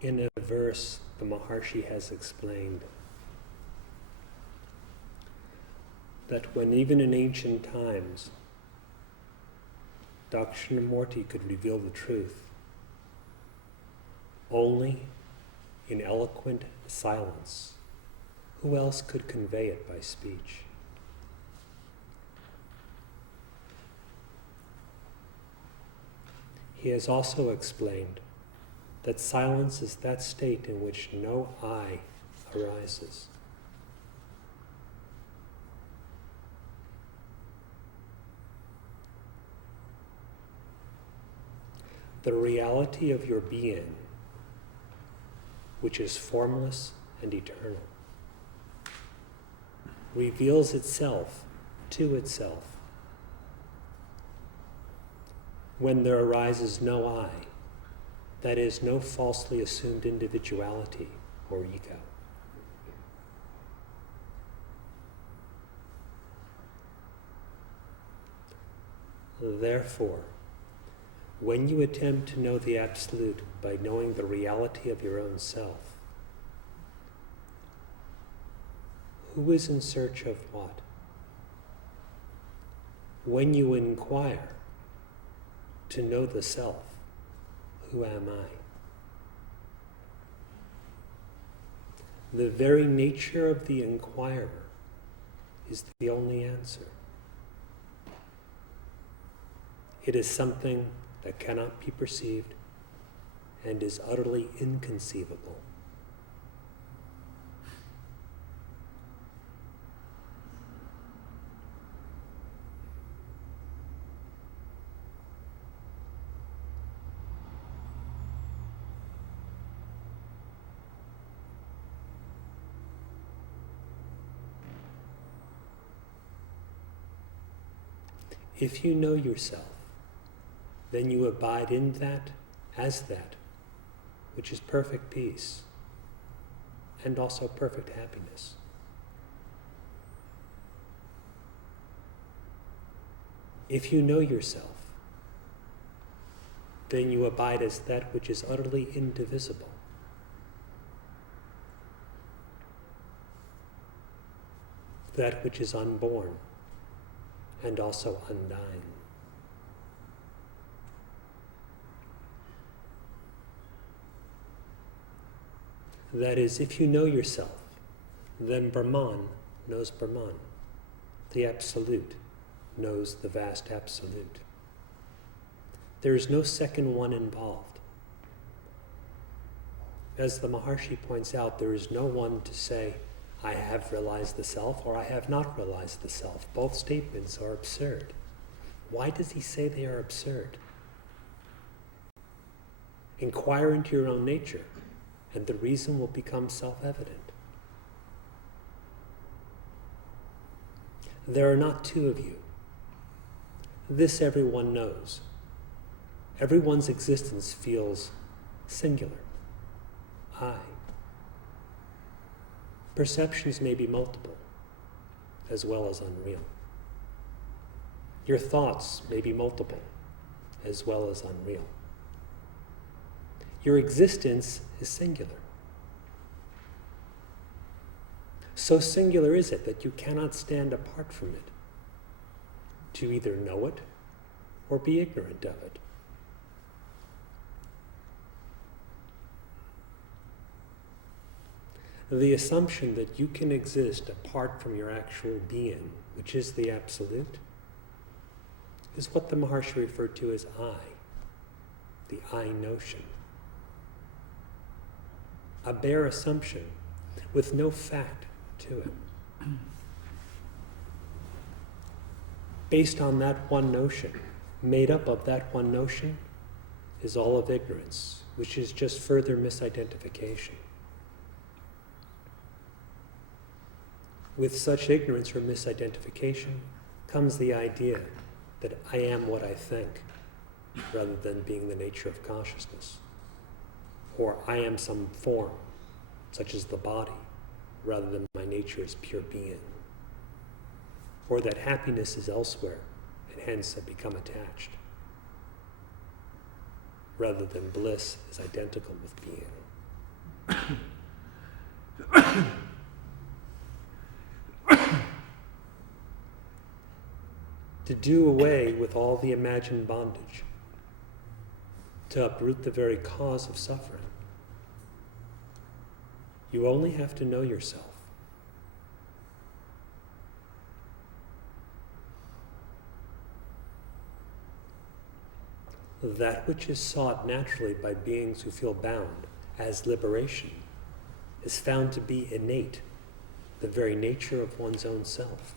In a verse, the Maharshi has explained that when even in ancient times Dakshinamurti could reveal the truth only in eloquent silence, who else could convey it by speech? He has also explained that silence is that state in which no I arises. The reality of your being, which is formless and eternal, reveals itself to itself when there arises no I, that is, no falsely assumed individuality or ego. Therefore, when you attempt to know the Absolute by knowing the reality of your own self, who is in search of what? When you inquire to know the self, who am I? The very nature of the inquirer is the only answer. It is something that cannot be perceived and is utterly inconceivable. If you know yourself, then you abide in that as that, which is perfect peace and also perfect happiness. If you know yourself, then you abide as that which is utterly indivisible. That which is unborn and also undying. That is, if you know yourself, then Brahman knows Brahman. The Absolute knows the vast Absolute. There is no second one involved. As the Maharshi points out, there is no one to say, I have realized the self, or I have not realized the self. Both statements are absurd. Why does he say they are absurd? Inquire into your own nature, and the reason will become self-evident. There are not two of you. This everyone knows. Everyone's existence feels singular. I. Perceptions may be multiple, as well as unreal. Your thoughts may be multiple, as well as unreal. Your existence is singular. So singular is it that you cannot stand apart from it, to either know it or be ignorant of it. The assumption that you can exist apart from your actual being, which is the Absolute, is what the Maharshi referred to as I, the I notion. A bare assumption with no fact to it. Based on that one notion, made up of that one notion, is all of ignorance, which is just further misidentification. With such ignorance or misidentification comes the idea that I am what I think, rather than being the nature of consciousness. Or I am some form, such as the body, rather than my nature as pure being. Or that happiness is elsewhere, and hence I become attached, rather than bliss is identical with being. To do away with all the imagined bondage, to uproot the very cause of suffering, you only have to know yourself. That which is sought naturally by beings who feel bound as liberation is found to be innate, the very nature of one's own self.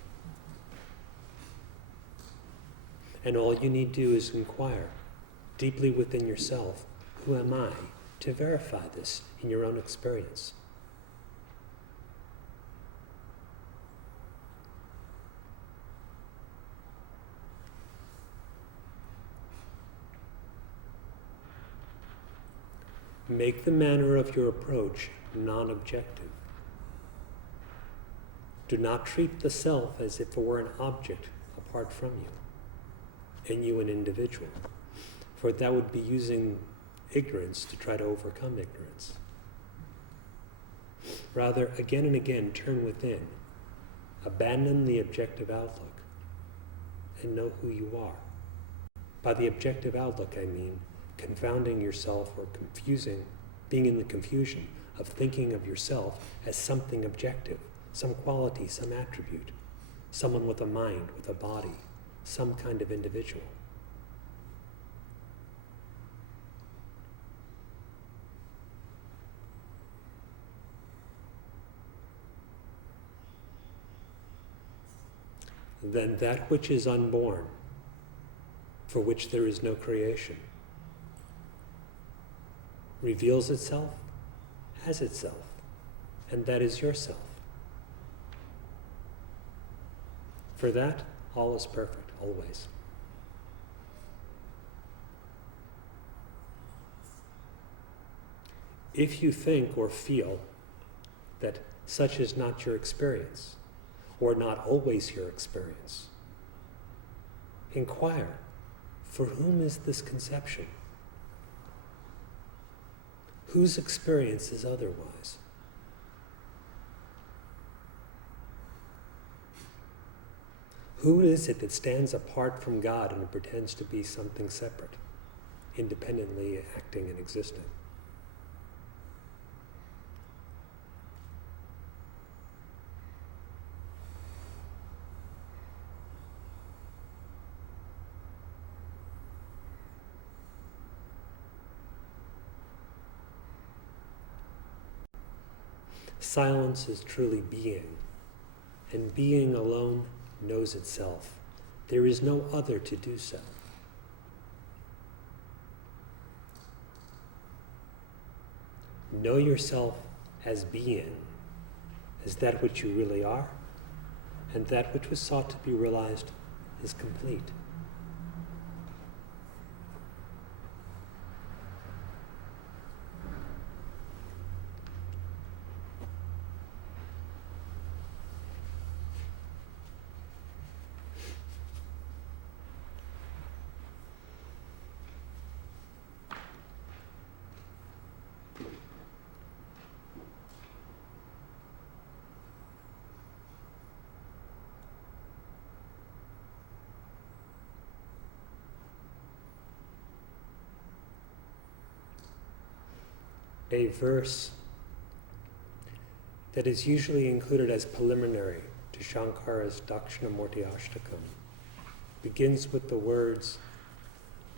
And all you need to do is inquire deeply within yourself, who am I, to verify this in your own experience. Make the manner of your approach non-objective. Do not treat the self as if it were an object apart from you, and you an individual, for that would be using ignorance to try to overcome ignorance. Rather, again and again, turn within, abandon the objective outlook, and know who you are. By the objective outlook, I mean confounding yourself or being in the confusion of thinking of yourself as something objective, some quality, some attribute, someone with a mind, with a body, some kind of individual. Then that which is unborn, for which there is no creation, reveals itself as itself, and that is yourself. For that, all is perfect, always. If you think or feel that such is not your experience, or not always your experience, inquire, for whom is this conception? Whose experience is otherwise? Who is it that stands apart from God and pretends to be something separate, independently acting and existing? Silence is truly being, and being alone knows itself. There is no other to do so. Know yourself as being, as that which you really are, and that which was sought to be realized is complete. A verse that is usually included as preliminary to Shankara's Dakshinamurti Ashtakam begins with the words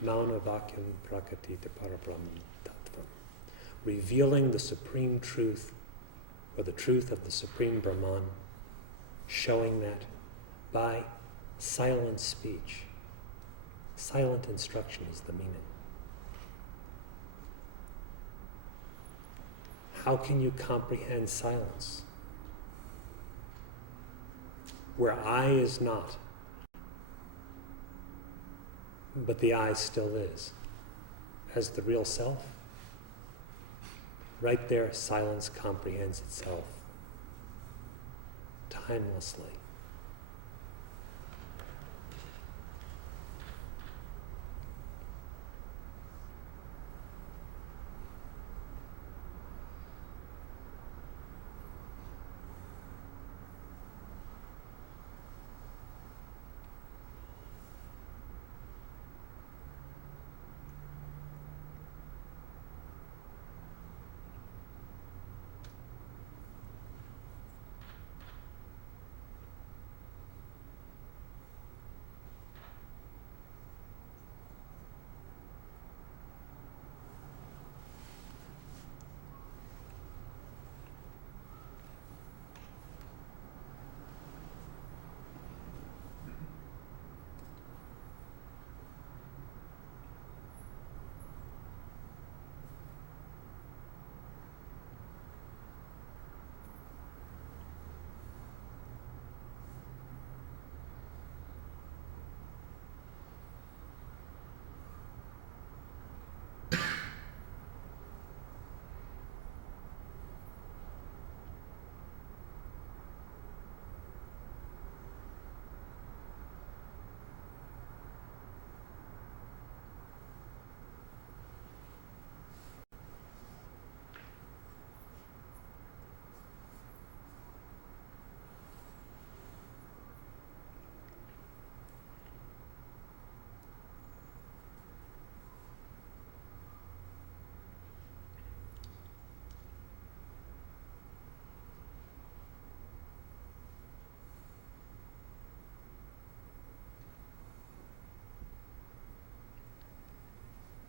Mauna Vakyam Prakatita Parabrahman Tattvam, revealing the supreme truth, or the truth of the supreme Brahman, showing that by silent speech, silent instruction is the meaning. How can you comprehend silence where I is not, but the I still is, as the real self? Right there, silence comprehends itself timelessly.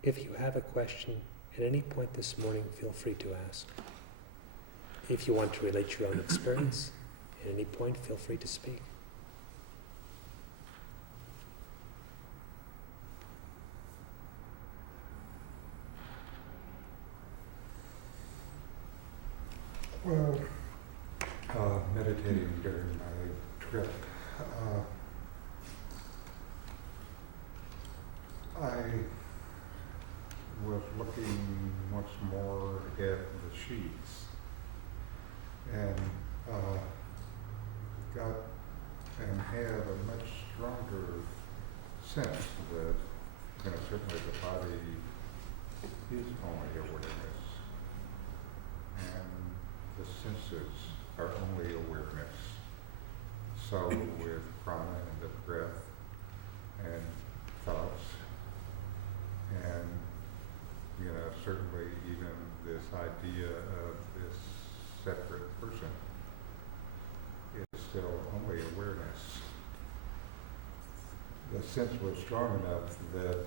If you have a question at any point this morning, feel free to ask. If you want to relate your own experience, at any point, feel free to speak. Well, meditating during my trip, I was looking once more at the sheets and got and had a much stronger sense that, certainly the body is only awareness and the senses are only awareness. So with prana and the breath and thoughts and certainly even this idea of this separate person is still only awareness. The sense was strong enough that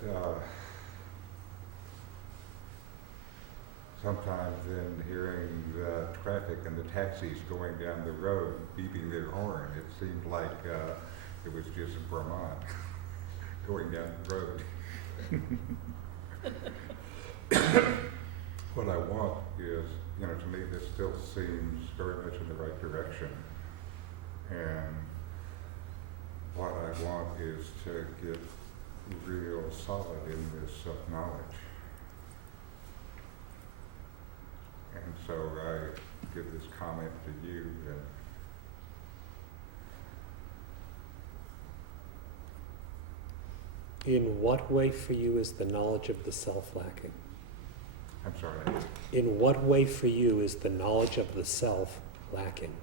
sometimes in hearing the traffic and the taxis going down the road beeping their horn, it seemed like it was just Brahman going down the road. What I want is, to me this still seems very much in the right direction. And what I want is to get real solid in this self-knowledge. And so I give this comment to you and In what way for you is the knowledge of the self lacking? I'm sorry. In what way for you is the knowledge of the self lacking?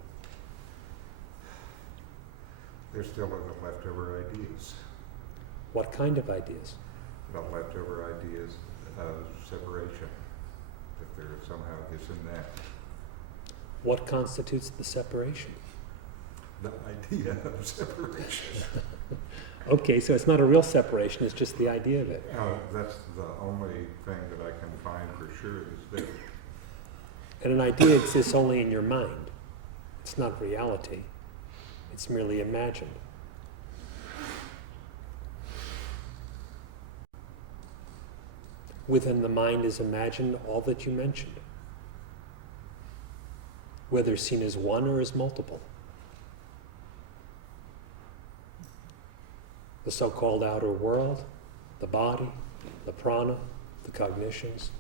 There's still the leftover ideas. What kind of ideas? The leftover ideas of separation. That there is somehow this and that. What constitutes the separation? The idea of separation. Okay, so it's not a real separation, it's just the idea of it. That's the only thing that I can find for sure is there. And an idea exists only in your mind. It's not reality. It's merely imagined. Within the mind is imagined all that you mentioned, whether seen as one or as multiple. The so-called outer world, the body, the prana, the cognitions.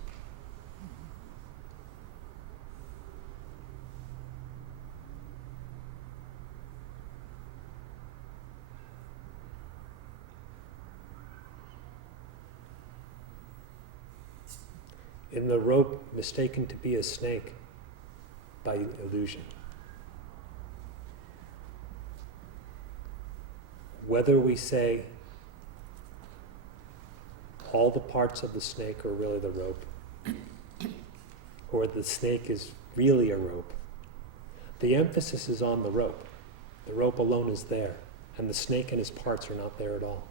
In the rope mistaken to be a snake by illusion. Whether we say all the parts of the snake are really the rope, or the snake is really a rope, the emphasis is on the rope. The rope alone is there, and the snake and his parts are not there at all.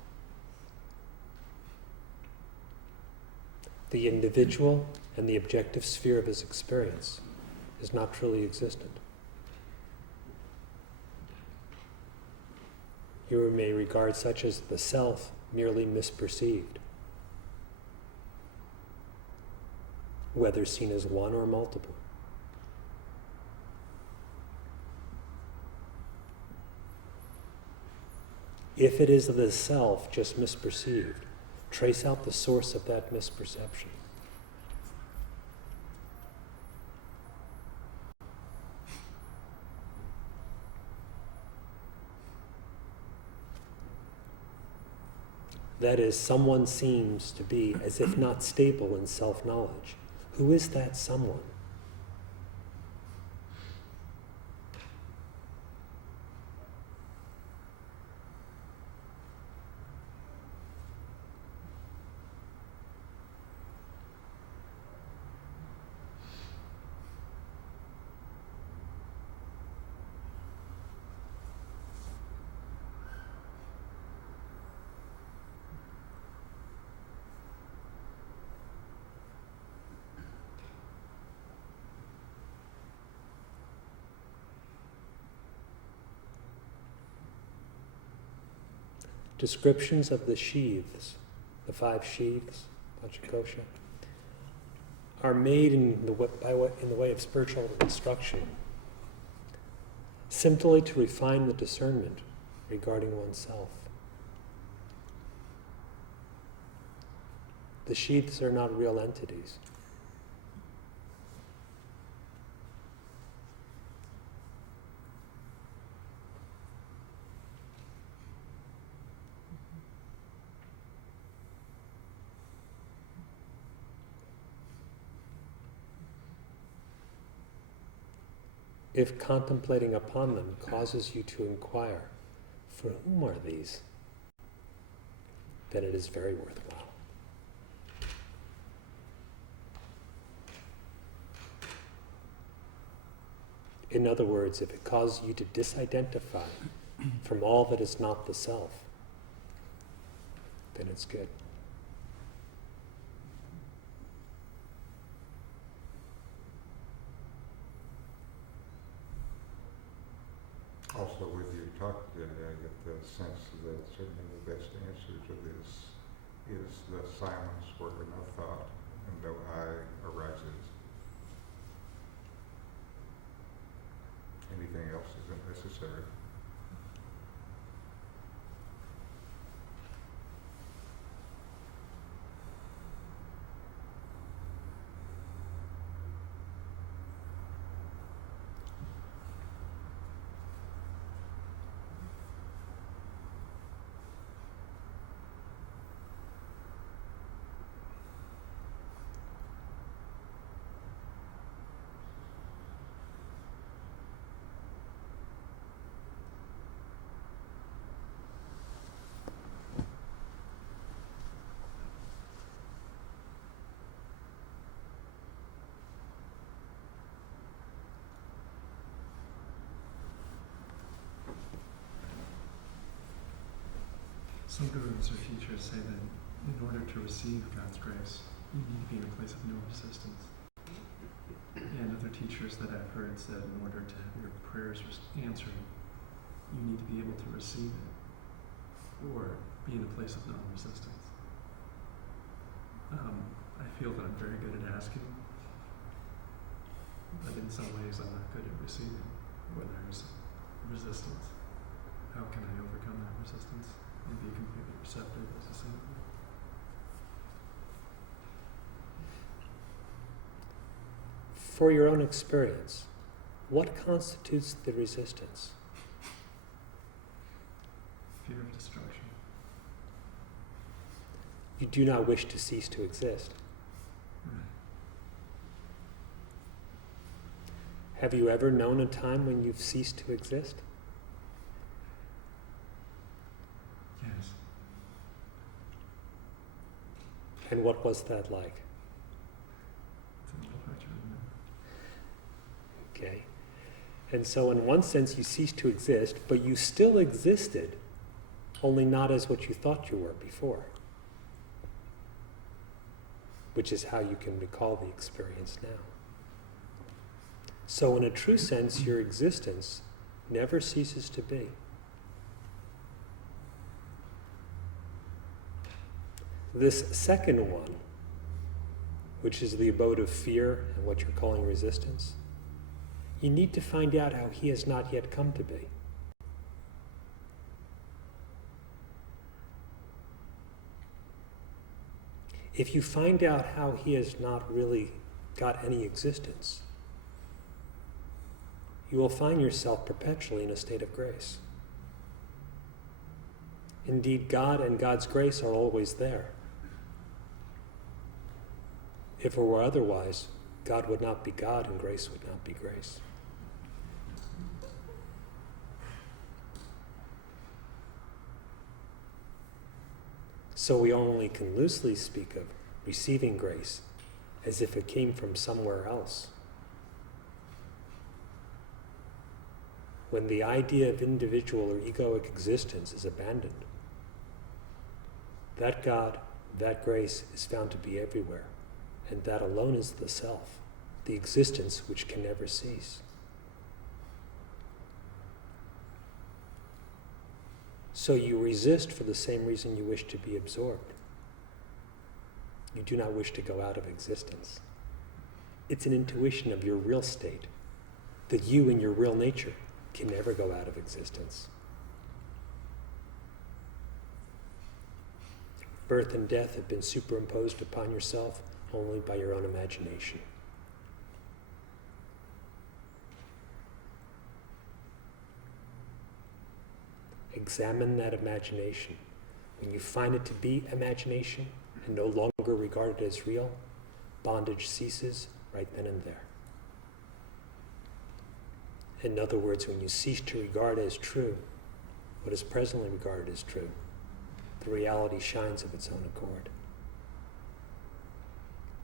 The individual and the objective sphere of his experience is not truly existent. You may regard such as the self merely misperceived, whether seen as one or multiple. If it is the self just misperceived, trace out the source of that misperception. That is, someone seems to be as if not stable in self-knowledge. Who is that someone? descriptions of the sheaths, the 5 sheaths, Panchakosha, are made in the way of spiritual instruction, simply to refine the discernment regarding oneself. The sheaths are not real entities. If contemplating upon them causes you to inquire, for whom are these? Then it is very worthwhile. In other words, if it causes you to disidentify from all that is not the self, then it's good. Also, with your talk today, I get the sense that certainly the best answer to this is the silence where no thought and no I arises. Anything else isn't necessary. Some gurus or teachers say that in order to receive God's grace, you need to be in a place of no resistance. And other teachers that I've heard said in order to have your prayers answered, you need to be able to receive it or be in a place of non-resistance. I feel that I'm very good at asking, but in some ways I'm not good at receiving where there's resistance. How can I overcome that resistance and be completely receptive as a saint? For your own experience, what constitutes the resistance? Fear of destruction. You do not wish to cease to exist. Right. Have you ever known a time when you've ceased to exist? Yes. And what was that like? It's a little hard to remember. Okay. And so in one sense you ceased to exist, but you still existed, only not as what you thought you were before. Which is how you can recall the experience now. So in a true sense, your existence never ceases to be. This second one, which is the abode of fear and what you're calling resistance, you need to find out how he has not yet come to be. If you find out how he has not really got any existence, you will find yourself perpetually in a state of grace. Indeed, God and God's grace are always there. If it were otherwise, God would not be God and grace would not be grace. So we only can loosely speak of receiving grace as if it came from somewhere else. When the idea of individual or egoic existence is abandoned, that God, that grace is found to be everywhere, and that alone is the self, the existence which can never cease. So you resist for the same reason you wish to be absorbed. You do not wish to go out of existence. It's an intuition of your real state, that you in your real nature can never go out of existence. Birth and death have been superimposed upon yourself only by your own imagination. Examine that imagination. When you find it to be imagination and no longer regard it as real, bondage ceases right then and there. In other words, when you cease to regard as true what is presently regarded as true, the reality shines of its own accord.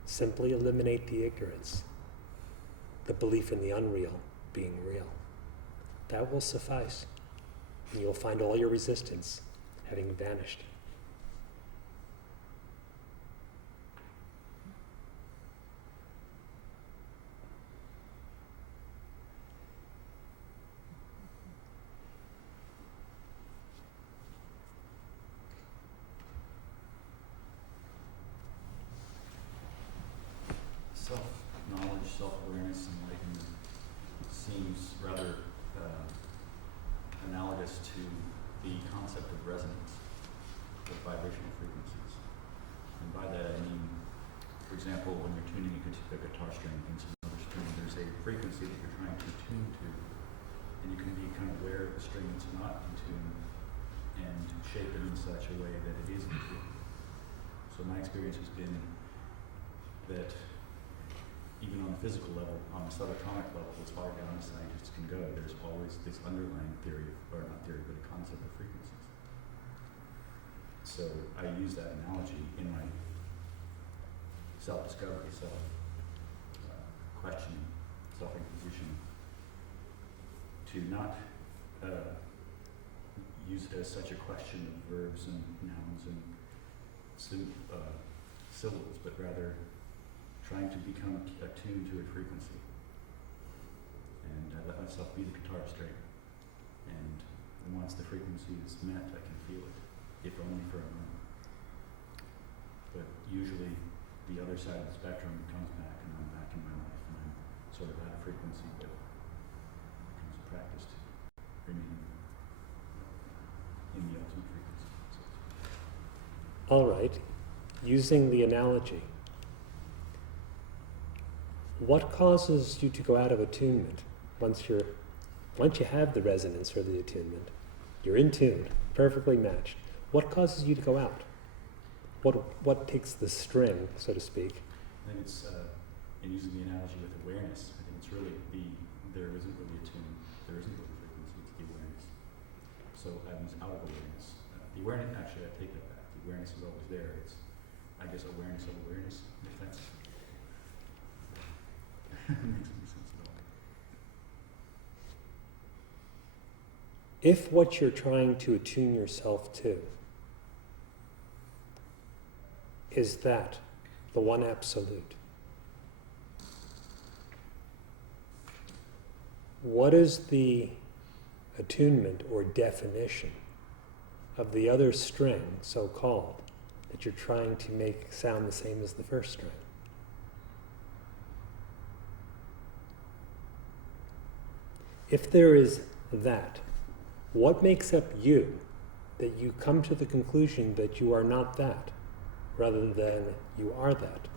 Simply eliminate the ignorance, the belief in the unreal being real. That will suffice, and you'll find all your resistance having vanished. Self-knowledge, self-awareness, enlightenment seems rather analogous to the concept of resonance, of vibrational frequencies. And by that I mean, for example, when you're tuning a guitar string into another string, there's a frequency that you're trying to tune to, and you can become aware of the string that's not in tune and shape it in such a way that it is in tune. So my experience has been that even on the physical level, on the subatomic level, as far down as scientists can go, there's always this underlying theory, or not theory, but a concept of frequencies. So I use that analogy in my self-discovery, self-questioning, self-inquisition, to not use it as such a question of verbs and nouns and syllables, but rather trying to become attuned to a frequency. And I let myself be the guitar string. And once the frequency is met, I can feel it, if only for a moment. But usually the other side of the spectrum comes back, and I'm back in my life, and I'm sort of at a frequency, but it becomes a practice to remain in the ultimate frequency. All right, using the analogy, what causes you to go out of attunement once you have the resonance or the attunement? You're in tune, perfectly matched. What causes you to go out? What takes the string, so to speak? I think it's, in using the analogy with awareness, I think it's really there isn't really a tune, there isn't really frequency, it's the awareness. So I was out of awareness. The awareness, actually I take that back, the awareness is always there. It's, I guess, awareness of awareness, if that's makes any sense at all. If what you're trying to attune yourself to is that, the one absolute, what is the attunement or definition of the other string, so-called, that you're trying to make sound the same as the first string? If there is that, what makes up you that you come to the conclusion that you are not that, rather than you are that?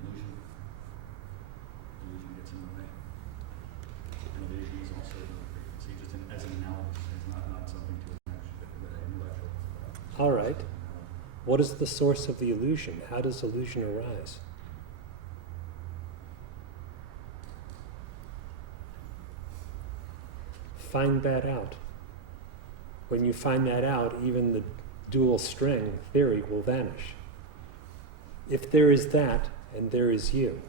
Illusion. Illusion gets in the way. And illusion is also a frequency, just as an analogy. It's not something to imagine, but intellectual. All right. What is the source of the illusion? How does illusion arise? Find that out. When you find that out, even the dual string theory will vanish. If there is that, and there is you,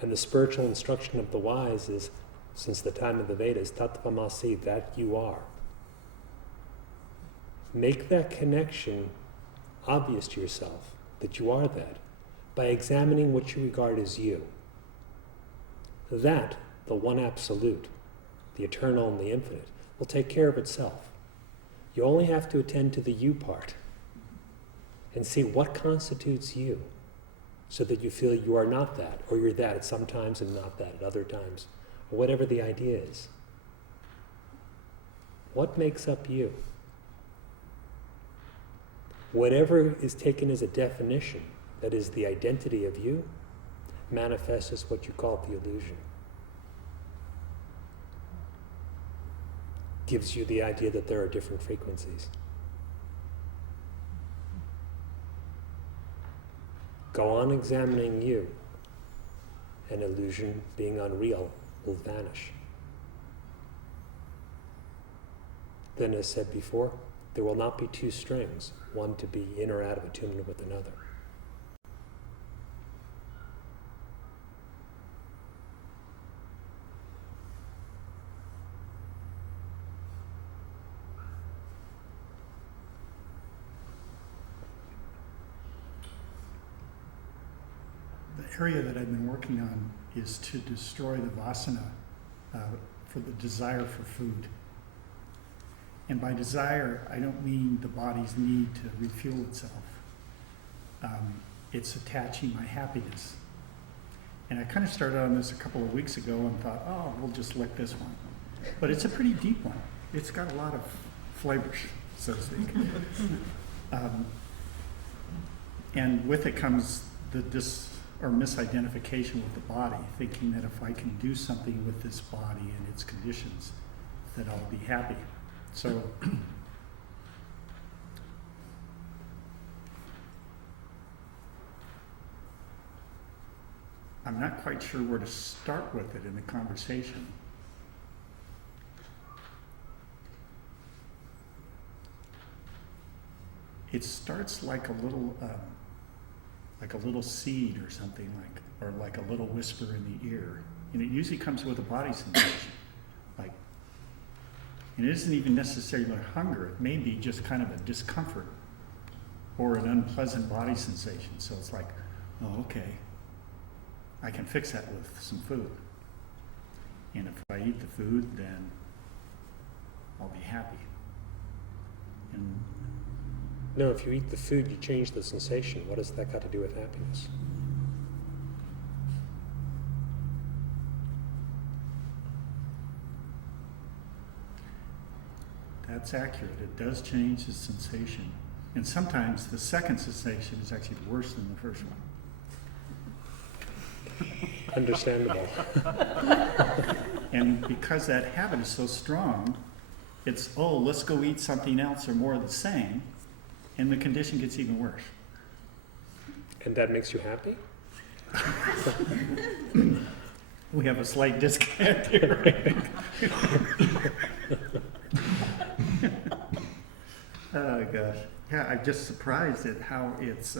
and the spiritual instruction of the wise is, since the time of the Vedas, tattvamasi, that you are. Make that connection obvious to yourself, that you are that, by examining what you regard as you. That, the one absolute, the eternal and the infinite, will take care of itself. You only have to attend to the you part and see what constitutes you, so that you feel you are not that, or you're that at some times and not that at other times, or whatever the idea is. What makes up you? Whatever is taken as a definition, that is the identity of you, manifests as what you call the illusion. Gives you the idea that there are different frequencies. Go on examining you, and illusion, being unreal, will vanish. Then, as said before, there will not be two strings, one to be in or out of attunement with another. The area that I've been working on is to destroy the vasana for the desire for food. And by desire, I don't mean the body's need to refuel itself. It's attaching my happiness. And I kind of started on this a couple of weeks ago and thought, oh, we'll just lick this one. But it's a pretty deep one. It's got a lot of flavors, so to speak. And with it comes the misidentification with the body, thinking that if I can do something with this body and its conditions, that I'll be happy. So I'm not quite sure where to start with it in the conversation. It starts like a little seed or something, or like a little whisper in the ear. And it usually comes with a body sensation. And it isn't even necessarily hunger. It may be just kind of a discomfort or an unpleasant body sensation. So it's like, oh, okay, I can fix that with some food. And if I eat the food, then I'll be happy. And No, if you eat the food, you change the sensation. What has that got to do with happiness? that's accurate. It does change the sensation. And sometimes the second sensation is actually worse than the first one. Understandable. And because that habit is so strong, it's, oh, let's go eat something else or more of the same, and the condition gets even worse. And that makes you happy? We have a slight disconnect here, I think. Oh, gosh. Yeah, I'm just surprised at how it's...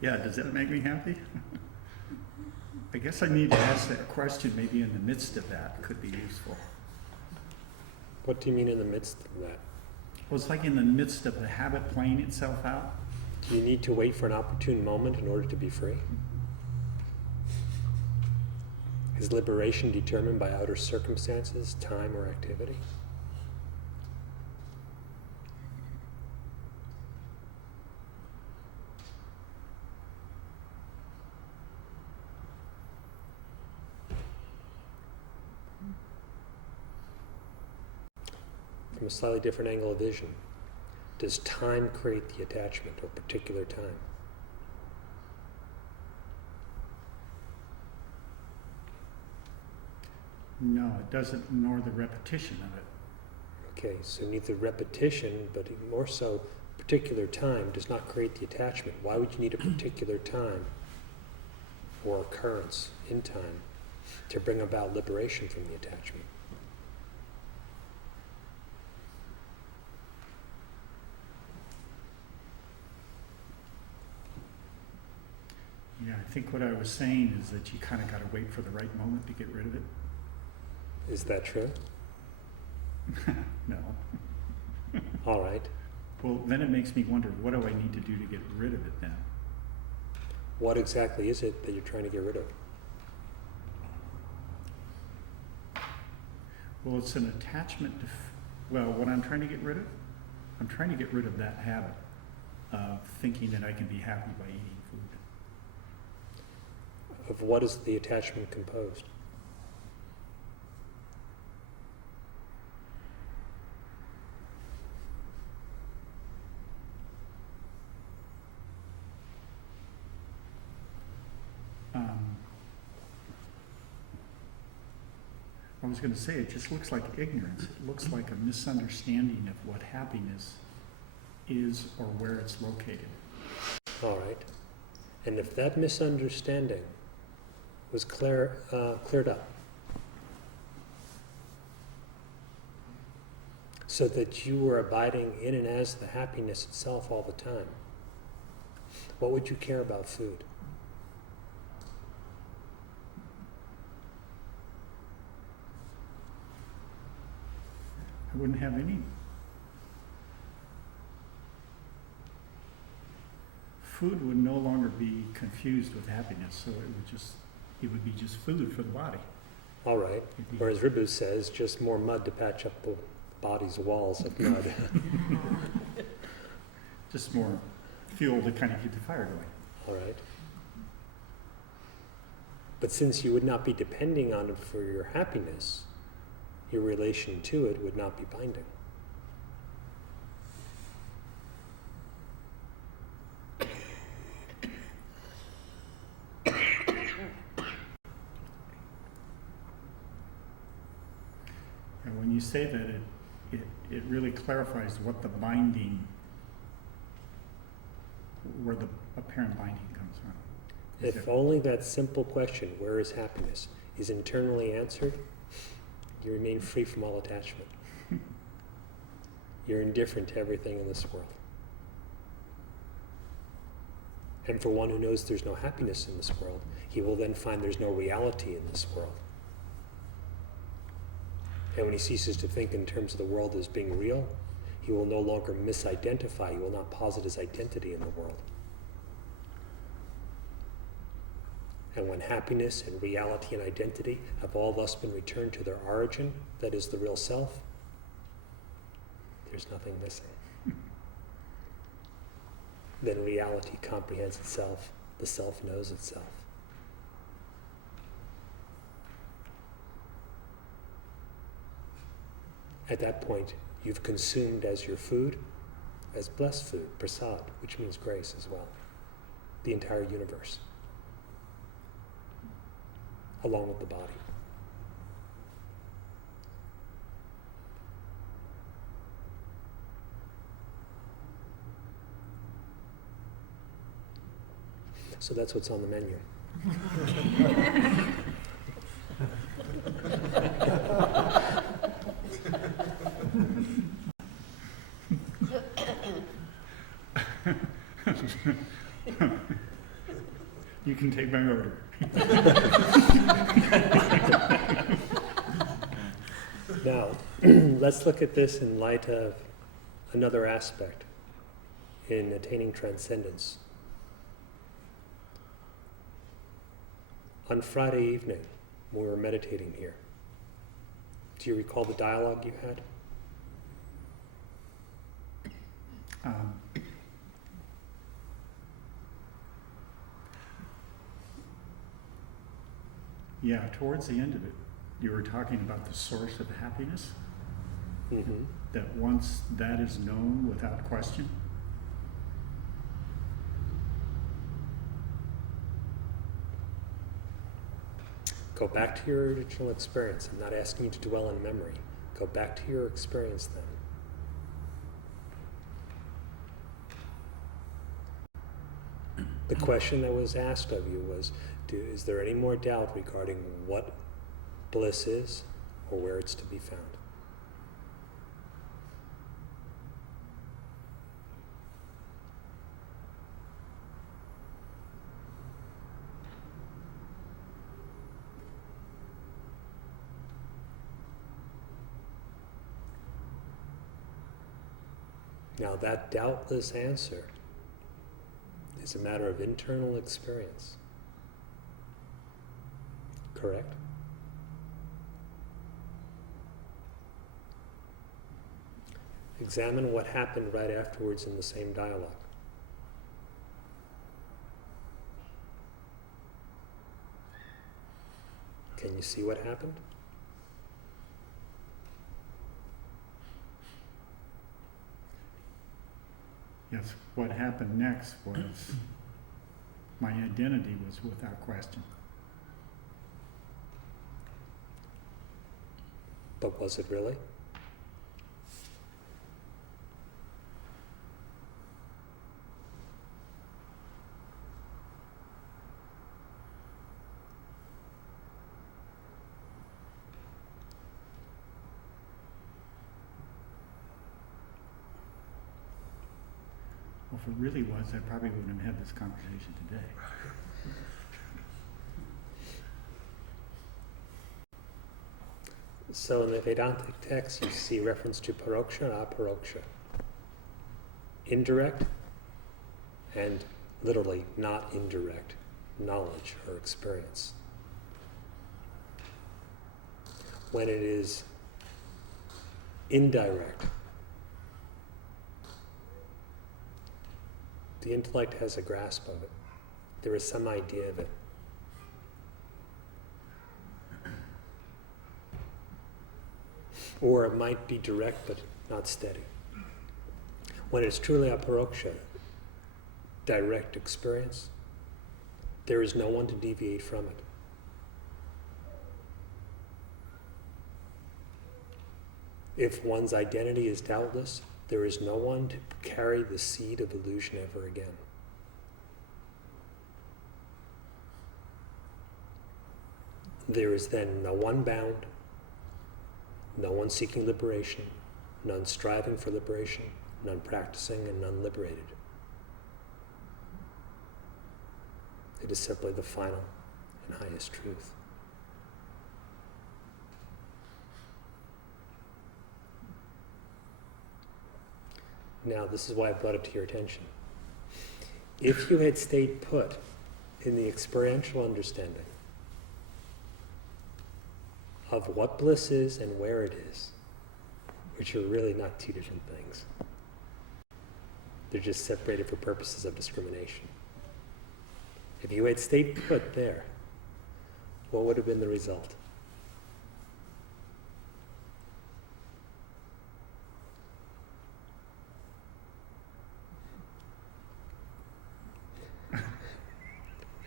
Yeah, does that make me happy? I guess I need to ask that question maybe in the midst of that. Could be useful. What do you mean in the midst of that? Well, it's like in the midst of the habit playing itself out. Do you need to wait for an opportune moment in order to be free? Is liberation determined by outer circumstances, time, or activity? From a slightly different angle of vision, does time create the attachment, or particular time? No, it doesn't, nor the repetition of it. Okay, so neither repetition, but more so particular time does not create the attachment. Why would you need a particular time or occurrence in time to bring about liberation from the attachment? Yeah, I think what I was saying is that you kind of got to wait for the right moment to get rid of it. Is that true? No. All right. Well, then it makes me wonder, what do I need to do to get rid of it then? What exactly is it that you're trying to get rid of? Well, it's an attachment to, well, what I'm trying to get rid of? I'm trying to get rid of that habit of thinking that I can be happy by eating food. Of what is the attachment composed? I was going to say, it just looks like ignorance. It looks like a misunderstanding of what happiness is or where it's located. All right. And if that misunderstanding was cleared up, so that you were abiding in and as the happiness itself all the time, what would you care about food? I wouldn't have any. Food would no longer be confused with happiness, so it would be just food for the body. All right. Or as Ribhu says, just more mud to patch up the body's walls of mud. Just more fuel to kind of keep the fire going. All right. But since you would not be depending on it for your happiness, your relation to it would not be binding. And when you say that, it really clarifies what the binding, where the apparent binding comes from. If only that simple question, where is happiness, is internally answered, you remain free from all attachment. You're indifferent to everything in this world. And for one who knows there's no happiness in this world, he will then find there's no reality in this world. And when he ceases to think in terms of the world as being real, he will no longer misidentify, he will not posit his identity in the world. And when happiness and reality and identity have all thus been returned to their origin, that is the real self, there's nothing missing. Then reality comprehends itself, the self knows itself. At that point, you've consumed as your food, as blessed food, prasad, which means grace as well, the entire universe, along with the body. So that's what's on the menu. You can take my order. Now, let's look at this in light of another aspect in attaining transcendence. On Friday evening, when we were meditating here, do you recall the dialogue you had? Yeah, towards the end of it, you were talking about the source of happiness, Mm-hmm. that once that is known without question, Go back to your original experience. I'm not asking you to dwell in memory. Go back to your experience then. The question that was asked of you was, is there any more doubt regarding what bliss is or where it's to be found? Now that doubtless answer is a matter of internal experience. Correct? Examine what happened right afterwards in the same dialogue. Can you see what happened? Yes, what happened next was my identity was without question. But was it really? Well, if it really was, I probably wouldn't have had this conversation today. So in the Vedantic text, you see reference to paroksha and aparoksha. Indirect and literally not indirect knowledge or experience. When it is indirect, the intellect has a grasp of it. There is some idea of it. Or it might be direct but not steady. When it's truly aparoksha, direct experience, there is no one to deviate from it. If one's identity is doubtless, there is no one to carry the seed of illusion ever again. There is then no one bound, no one seeking liberation, none striving for liberation, none practicing, and none liberated. It is simply the final and highest truth. Now, this is why I brought it to your attention. If you had stayed put in the experiential understanding of what bliss is and where it is, which are really not two different things. They're just separated for purposes of discrimination. If you had stayed put there, what would have been the result?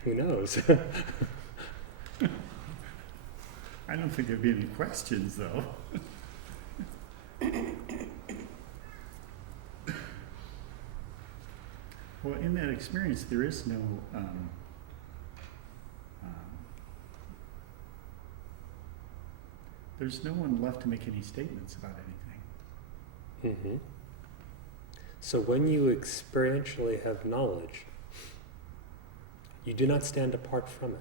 Who knows? I don't think there'd be any questions, though. Well, in that experience, there is no there's no one left to make any statements about anything. Mm-hmm. So when you experientially have knowledge, you do not stand apart from it.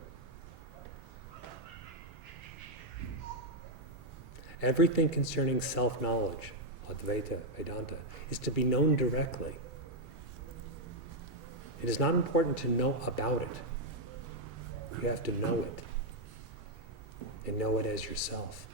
Everything concerning self-knowledge, Advaita, Vedanta, is to be known directly. It is not important to know about it. You have to know it. And know it as yourself.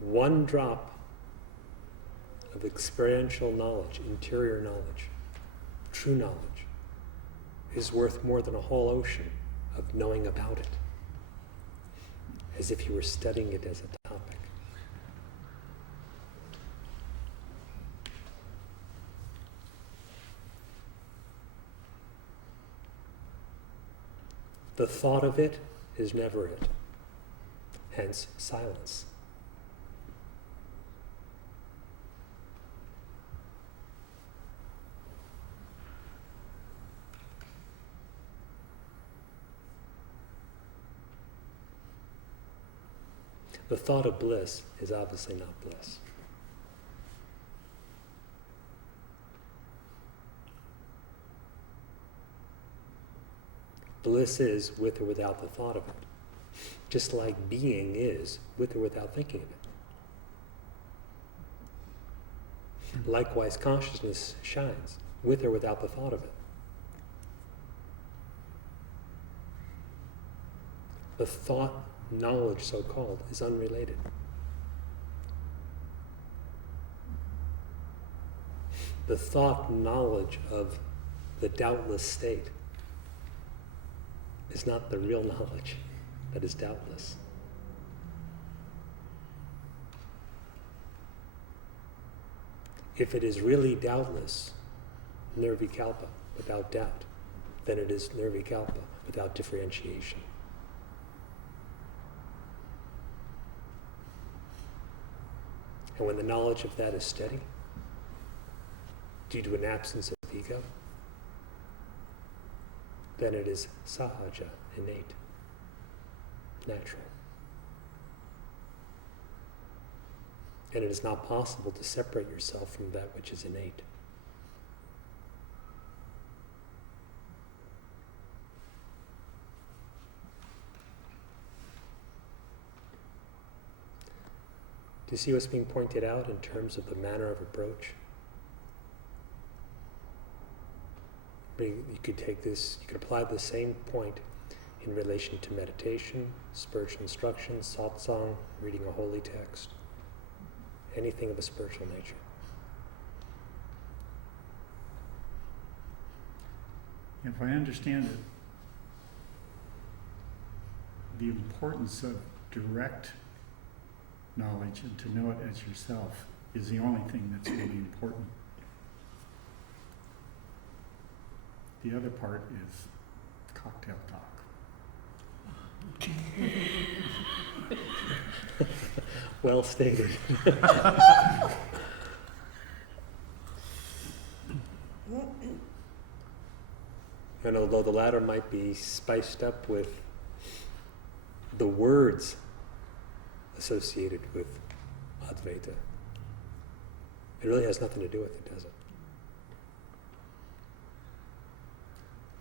One drop of experiential knowledge, interior knowledge, true knowledge, is worth more than a whole ocean of knowing about it, as if you were studying it as a topic. The thought of it is never it, hence silence. The thought of bliss is obviously not bliss. Bliss is with or without the thought of it, just like being is with or without thinking of it. Likewise, consciousness shines with or without the thought of it. The thought knowledge, so-called, is unrelated. The thought knowledge of the doubtless state is not the real knowledge that is doubtless. If it is really doubtless, nirvikalpa, without doubt, then it is nirvikalpa, without differentiation. And when the knowledge of that is steady, due to an absence of ego, then it is sahaja, innate, natural. And it is not possible to separate yourself from that which is innate. Do you see what's being pointed out in terms of the manner of approach? You could take this, you could apply the same point in relation to meditation, spiritual instruction, satsang, reading a holy text, anything of a spiritual nature. If I understand it, the importance of direct knowledge and to know it as yourself is the only thing that's really important. The other part is cocktail talk. Well stated. And although the latter might be spiced up with the words associated with Advaita, it really has nothing to do with it, does it?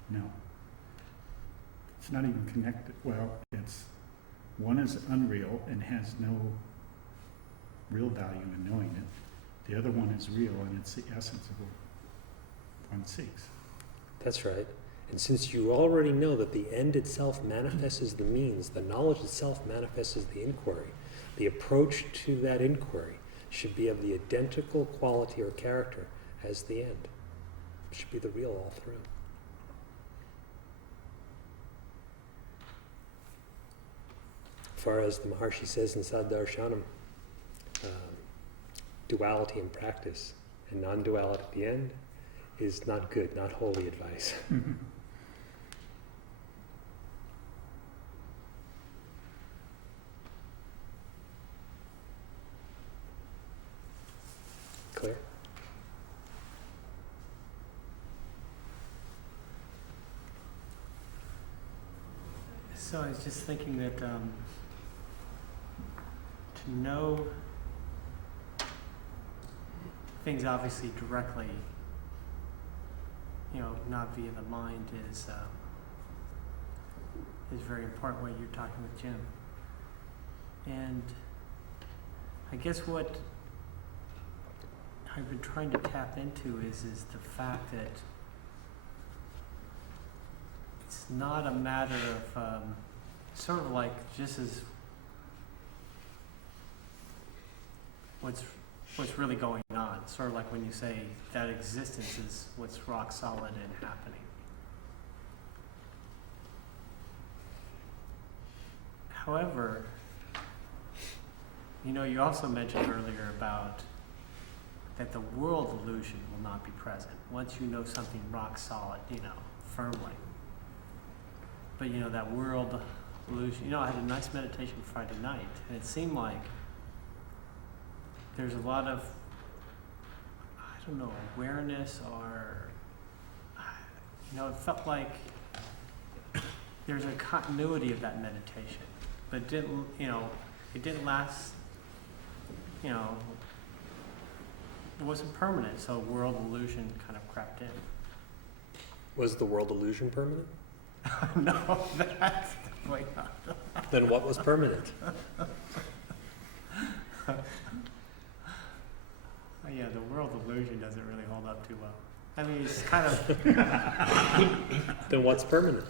No. It's not even connected. Well, one is unreal and has no real value in knowing it. The other one is real and it's the essence of what one seeks. That's right. And since you already know that the end itself manifests as the means, the knowledge itself manifests as the inquiry, the approach to that inquiry should be of the identical quality or character as the end. It should be the real all through. As far as the Maharshi says in Saddarshanam, duality in practice and non-duality at the end is not good, not holy advice. Clear? So I was just thinking that to know things obviously directly, not via the mind is very important. What you're talking with Jim, and I guess what I've been trying to tap into is the fact that it's not a matter of sort of like just as what's really going on. Sort of like when you say that existence is what's rock solid and happening. However, you also mentioned earlier about that the world illusion will not be present once you know something rock solid, firmly. But that world illusion, I had a nice meditation Friday night, and it seemed like there's a lot of, awareness, or, it felt like there's a continuity of that meditation, but it didn't last, it wasn't permanent, so world illusion kind of crept in. Was the world illusion permanent? No, that's definitely not. Then what was permanent? Yeah, the world illusion doesn't really hold up too well. I mean, it's kind of... Then what's permanent?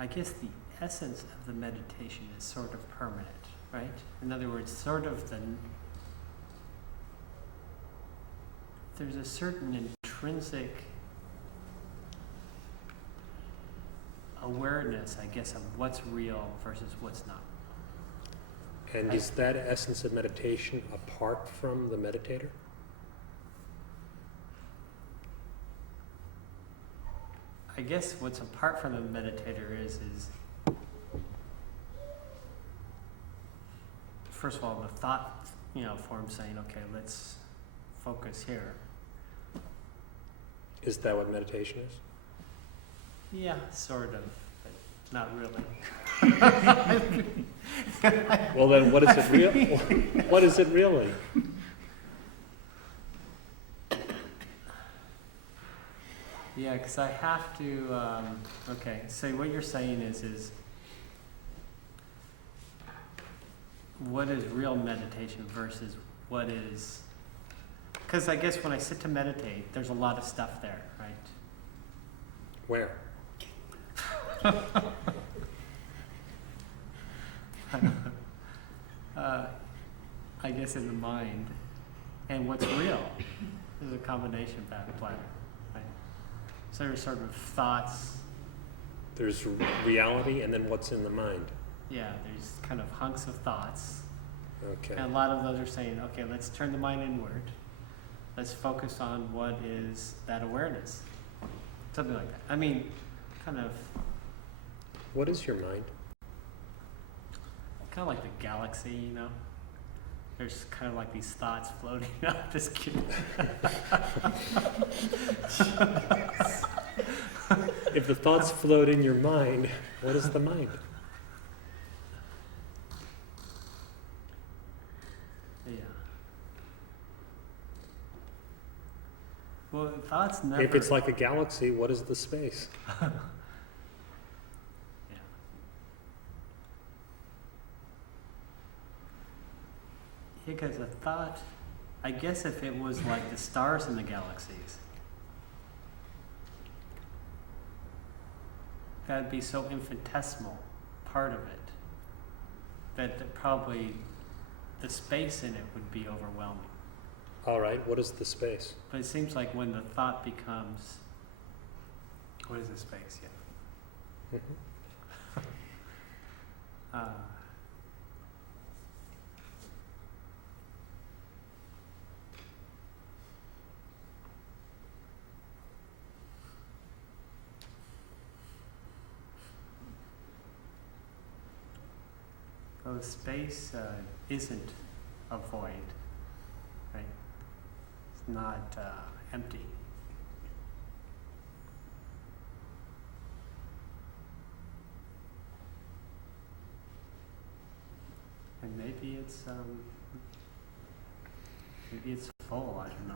I guess the essence of the meditation is sort of permanent, right? In other words, sort of there's a certain intrinsic awareness, I guess, of what's real versus what's not. And is that essence of meditation apart from the meditator? I guess what's apart from the meditator is first of all, the thought, form saying, okay, let's focus here. Is that what meditation is? Yeah, sort of, but not really. Well, then what is it real? What is it really? Yeah, because I have to, okay, so what you're saying is what is real meditation versus what is, because I guess when I sit to meditate, there's a lot of stuff there, right? Where? I guess in the mind, and what's real is a combination of that play, right? So there's sort of thoughts. There's reality, and then what's in the mind. Yeah, there's kind of hunks of thoughts, Okay. and a lot of those are saying, okay, let's turn the mind inward. Let's focus on what is that awareness, something like that. I mean, kind of What is your mind? like the galaxy, There's kind of like these thoughts floating up. Just kidding. If the thoughts float in your mind, what is the mind? Yeah. Well, thoughts never. If it's like a galaxy, what is the space? Yeah. Because a thought, I guess if it was like the stars in the galaxies, that'd be so infinitesimal part of it that probably the space in it would be overwhelming. All right, what is the space? But it seems like when the thought becomes, what is the space? Yeah. Mhm. Well, the space isn't a void, right? It's not empty. And maybe it's full. I don't know.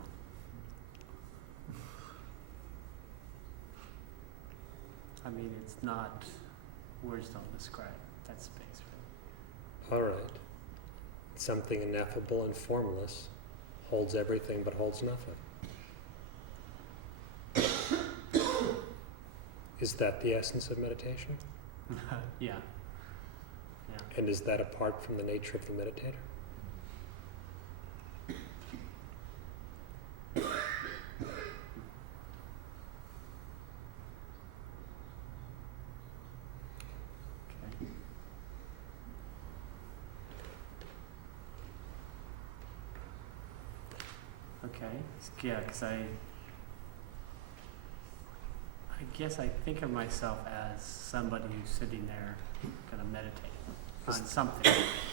I mean, it's not. Words don't describe that space. All right. Something ineffable and formless holds everything but holds nothing. Is that the essence of meditation? Yeah. And is that apart from the nature of the meditator? Okay. Yeah, because I guess I think of myself as somebody who's sitting there kind of meditating on something.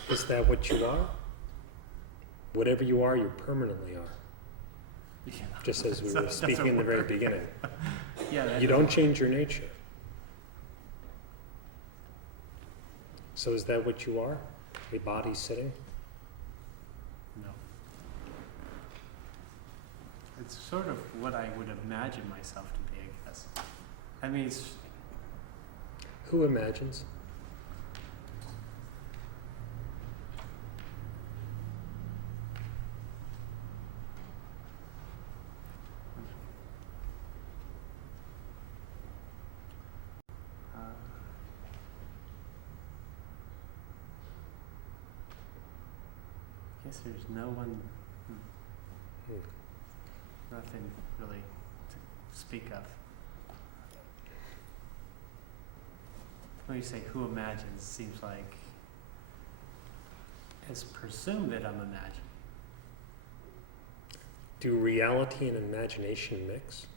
Is that what you are? Whatever you are, you permanently are. Yeah. Just as we So were it doesn't speaking in the very work. beginning. Yeah. that You don't doesn't change your nature. So is that what you are? A body sitting? work. No. It's sort of what I would imagine myself to be, I guess. I mean, it's, Who imagines? guess there's no one, Hmm. nothing really to speak of. When you say who imagines, seems like it's presumed that I'm imagining. Do reality and imagination mix?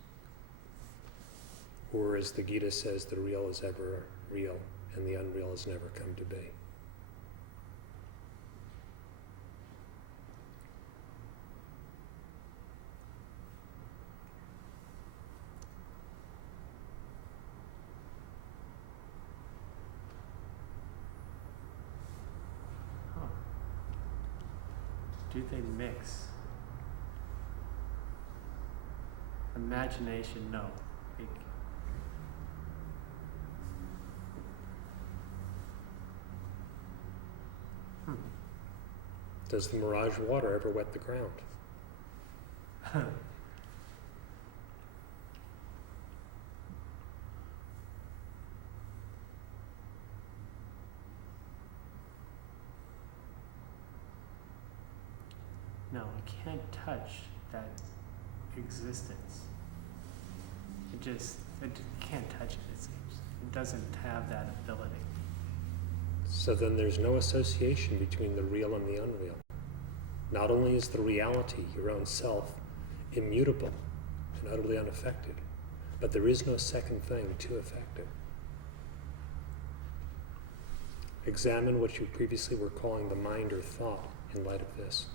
Or as the Gita says, the real is ever real and the unreal has never come to be? Huh. Do they mix? Imagination, no. It- Does the mirage water ever wet the ground? No, it can't touch that existence. It can't touch it, it seems. It doesn't have that ability. So then there's no association between the real and the unreal. Not only is the reality, your own self, immutable and utterly unaffected, but there is no second thing to affect it. Examine what you previously were calling the mind or thought in light of this.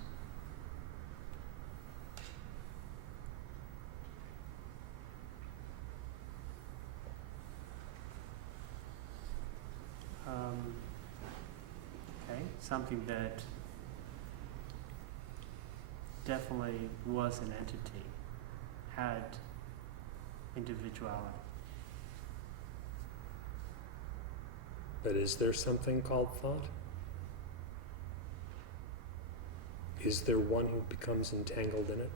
Okay, something that definitely was an entity, had individuality. But is there something called thought? Is there one who becomes entangled in it?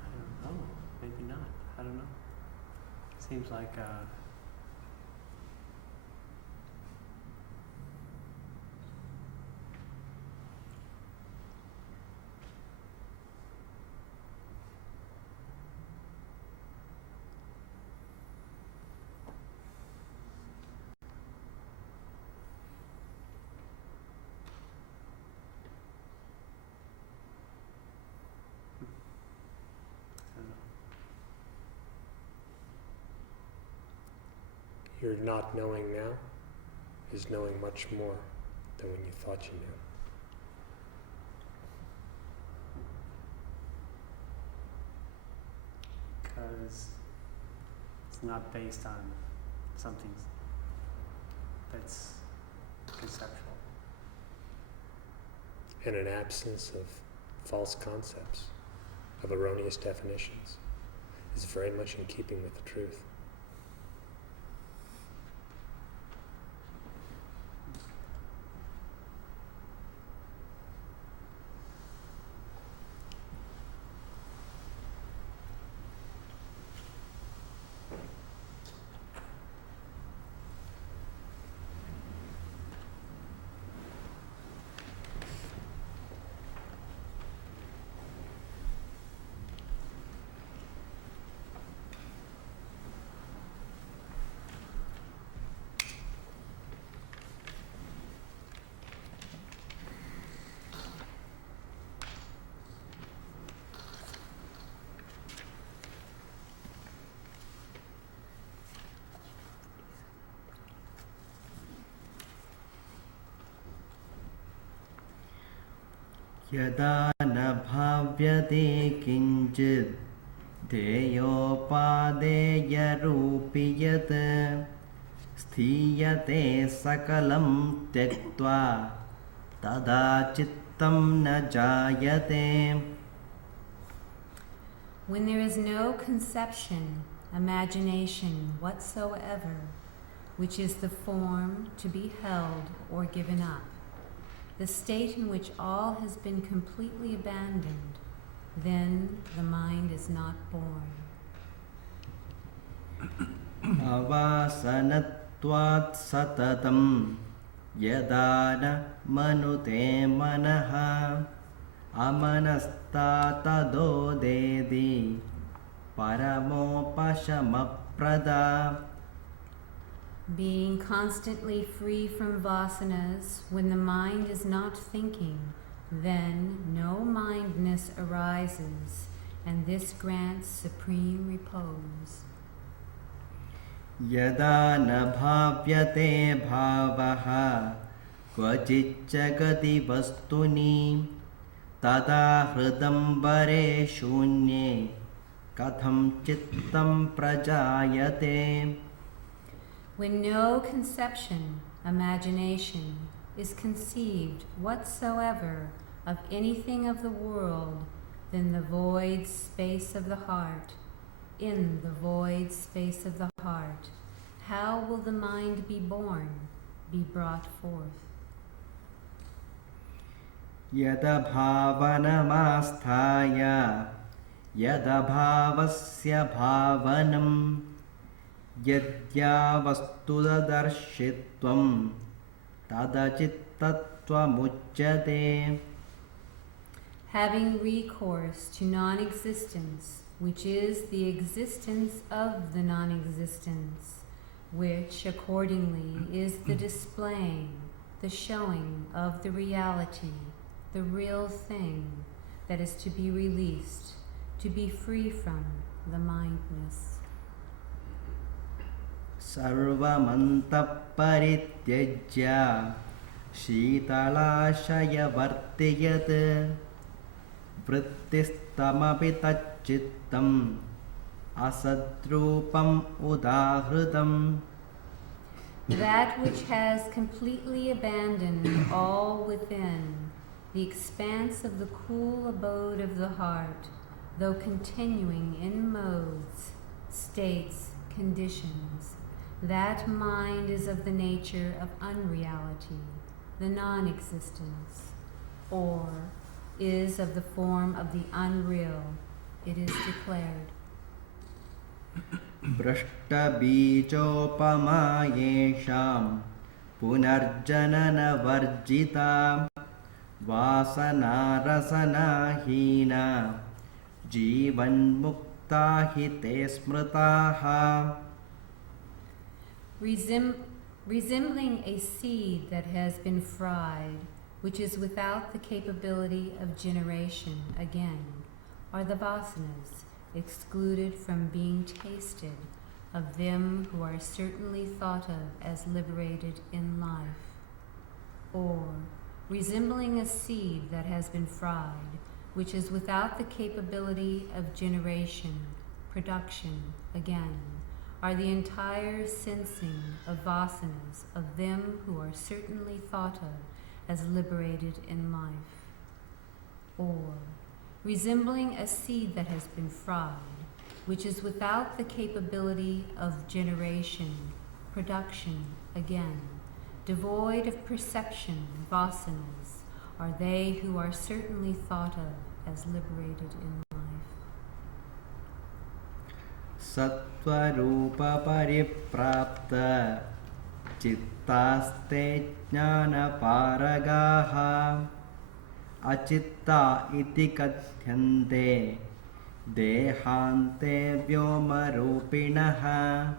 I don't know. Maybe not. I don't know. Seems like I don't know. Your not knowing now is knowing much more than when you thought you knew. Because it's not based on something that's conceptual. And an absence of false concepts, of erroneous definitions, is very much in keeping with the truth. यदा न भाव्यते किञ्चित् ध्येयोपादेयरूपि यत् स्थीयते सकलं त्यक्त्वा तदा चित्तं न जायते. When there is no conception, imagination whatsoever, which is the form to be held or given up, the state in which all has been completely abandoned, then the mind is not born. Avasanatvat satatam yadana manute manaha amanasta tadodedi paramopashamaprada. Being constantly free from vasanas, when the mind is not thinking, then no mindness arises, and this grants supreme repose. Yada na bhavyate bhavaha kvachicchagati vastuni tada hridambare shunye katham chittam prajayate. When no conception, imagination, is conceived whatsoever of anything of the world, then the void space of the heart, in the void space of the heart, how will the mind be born, be brought forth? Yada bhavanamastaya yada bhavasya bhavanam yadya vastudadarshyatvam tadachittatvamuchyate. Having recourse to non-existence, which is the existence of the non-existence, which accordingly is the displaying, the showing of the reality, the real thing that is to be released, to be free from the mindness. Sarvamantap parityajya shītalāṣaya vartiyat vrittistamaphi tacchittam asadrupam udahritam. That which has completely abandoned all within, the expanse of the cool abode of the heart, though continuing in modes, states, conditions, that mind is of the nature of unreality, the non-existence, or is of the form of the unreal, it is declared. Brashtabijopama yesham punarjanana varjita vasana rasana hina jivan mukta hite smritaha. Resembling a seed that has been fried, which is without the capability of generation again, are the vasanas, excluded from being tasted, of them who are certainly thought of as liberated in life. Or, resembling a seed that has been fried, which is without the capability of generation, production again, are the entire sensing of vasanas of them who are certainly thought of as liberated in life. Or, resembling a seed that has been fried, which is without the capability of generation, production again, devoid of perception, vasanas, are they who are certainly thought of as liberated in life. Sattva-rūpa pariprapta cittaste jnana-paragaha acitta iti kathyante dehante vyoma-rupinaha.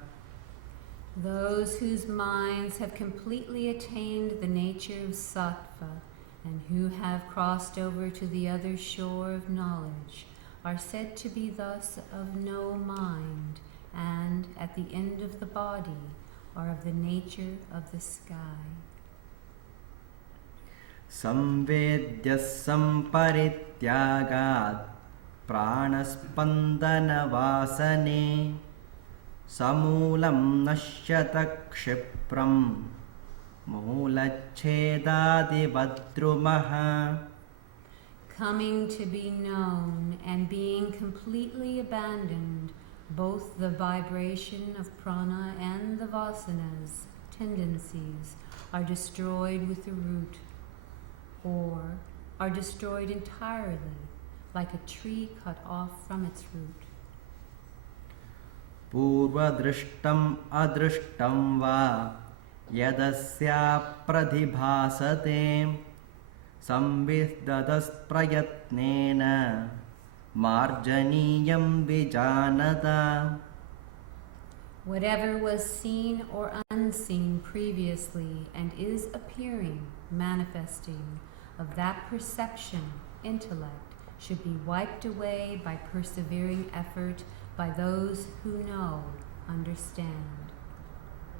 Those whose minds have completely attained the nature of sattva and who have crossed over to the other shore of knowledge are said to be thus of no mind, and at the end of the body are of the nature of the sky. Samvedya samparityagat pranaspandana vasane samulam nashyata kshipram mulachedadi vadrumaha. coming to be known and being completely abandoned, both the vibration of prana and the vasanas, tendencies, are destroyed with the root, or are destroyed entirely, like a tree cut off from its root. पूर्वदृष्टम् अदृष्टं वा यदस्याप्रतिभासते संविदधस्प्रयत्नेन मार्जनीयं विजानता. Whatever was seen or unseen previously and is appearing, manifesting, of that perception, intellect, should be wiped away by persevering effort by those who know, understand.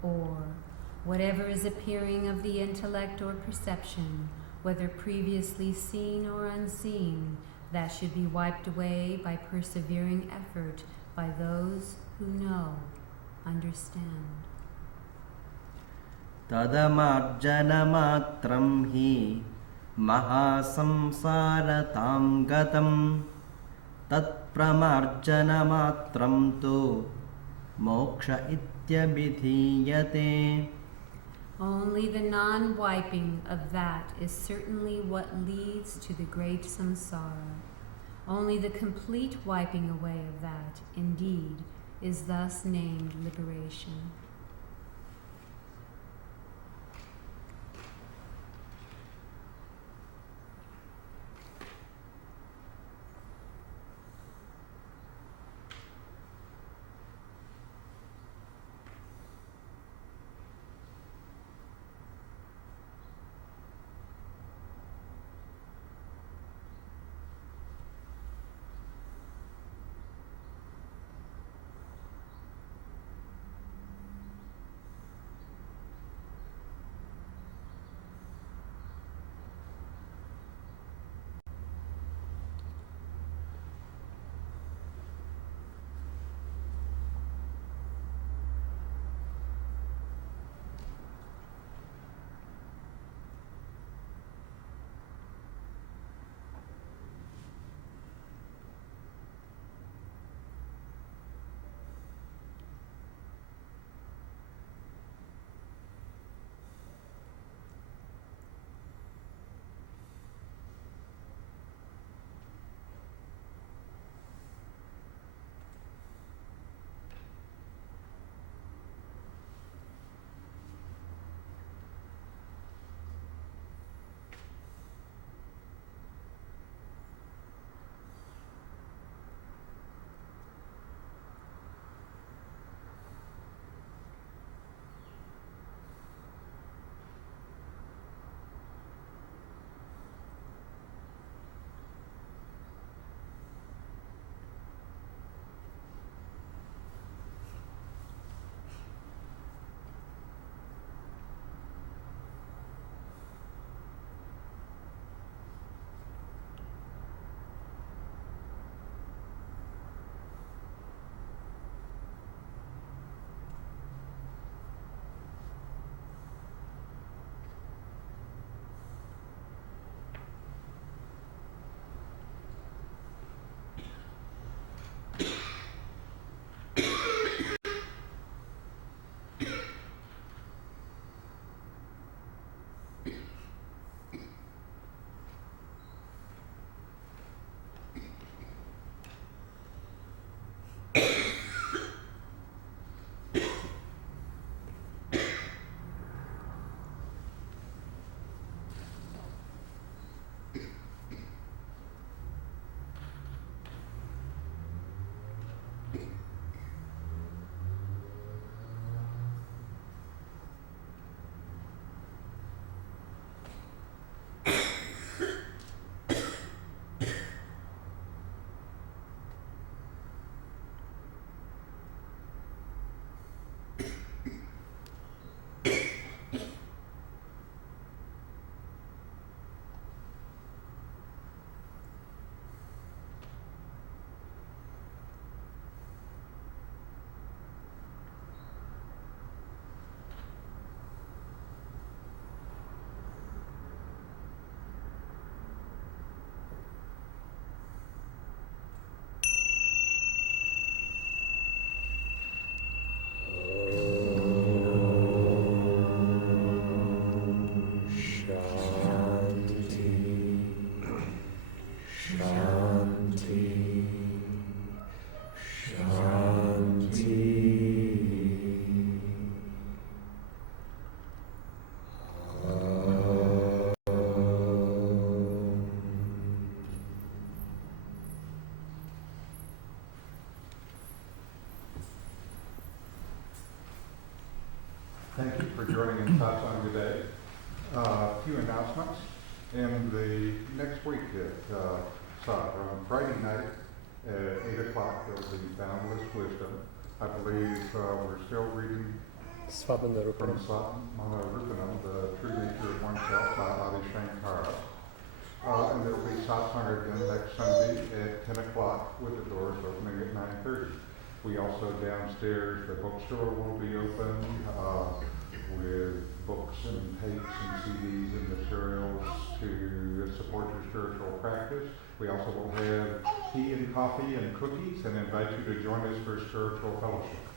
Or, whatever is appearing of the intellect or perception, whether previously seen or unseen, that should be wiped away by persevering effort by those who know, understand. तदमार्जनमात्रं हि महासंसारतां गतं तत्प्रमार्जनमात्रं तु मोक्ष इत्यभिधीयते. Only the non-wiping of that is certainly what leads to the great samsara. Only the complete wiping away of that, indeed, is thus named liberation. Thank you for joining in Satsang today. A few announcements. In the next week on Friday night at 8 o'clock, there will be Boundless Wisdom. I believe we're still reading from Satmana Rupanam, The True Nature of Oneself by Adi Shankara. And there will be Satsang again next Sunday at 10 o'clock with the doors opening at 9:30. We also downstairs, the bookstore will be open with books and tapes and CDs and materials to support your spiritual practice. We also will have tea and coffee and cookies and invite you to join us for spiritual fellowship.